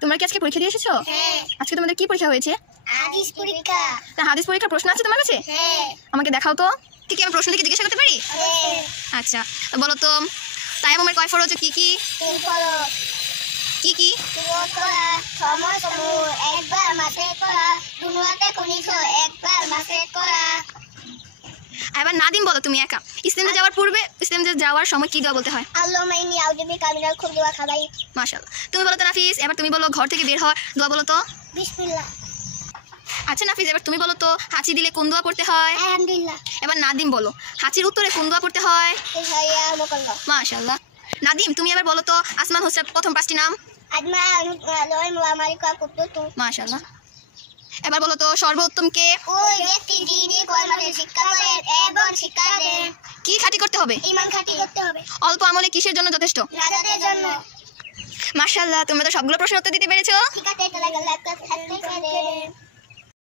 তোমরা কি আজকে পরীক্ষা দিয়ে এসেছো? হ্যাঁ। আজকে তোমাদের কি পরীক্ষা হয়েছে? হাদিস পরীক্ষা। তা হাদিস পরীক্ষার প্রশ্ন আছে তোমার কাছে? হ্যাঁ। আমাকে দেখাও তো। কি কি আমি প্রশ্ন থেকে জিজ্ঞাসা করতে পারি? হ্যাঁ। আচ্ছা, তো বলো তো তায়াম্মুমের কয় ফরজ কি কি? তিন ফরজ। কি কি? সুন্নত করা, সময় সমূহ একবার মাসে করা, দুনিয়াতে খনিজ একবার মাসে করা। এবার নাদিম বলো তুমি একা। ইসলামে যাওয়ার পূর্বে ইসলামে যাওয়ার সময় কি দোয়া বলতে হয়? আল্লাহুম্মা ইন্নী আউযু বিকা মিনাল খুবুসি ওয়াল খাবাইস। মাশাআল্লাহ। তুমি বলো তো নাফিস, এবার তুমি বলো ঘর থেকে বের হওয়ার দোয়া বলো তো। বিসমিল্লাহ। আচ্ছা নাফিস, এবার তুমি বলো তো হাঁচি দিলে কোন দোয়া পড়তে হয়? আলহামদুলিল্লাহ। এবার নাদিম বলো হাঁচির উত্তরে কোন দোয়া পড়তে হয়? ইয়া মুকাল্লাহ। মাশাআল্লাহ। নাদিম তুমি এবার বলো তো আসমান হোসেন প্রথম পাঁচটি নাম। আজমা আলয় মুআমালিকা কুতুতু। মাশাআল্লাহ। এবার বলো তো সর্বোত্তম কে? ওই ব্যক্তি যিনি কলমাদের শিক্ষা করেন এবং শিক্ষা দেন। কি খাঁটি করতে হবে? ঈমান খাঁটি করতে হবে। অল্প আমলে কিসের জন্য যথেষ্ট? নাজাতের জন্য। মাশাআল্লাহ, তোমরা তো সবগুলো প্রশ্নের উত্তর দিতে পেরেছো। ঠিক আছে, তাহলে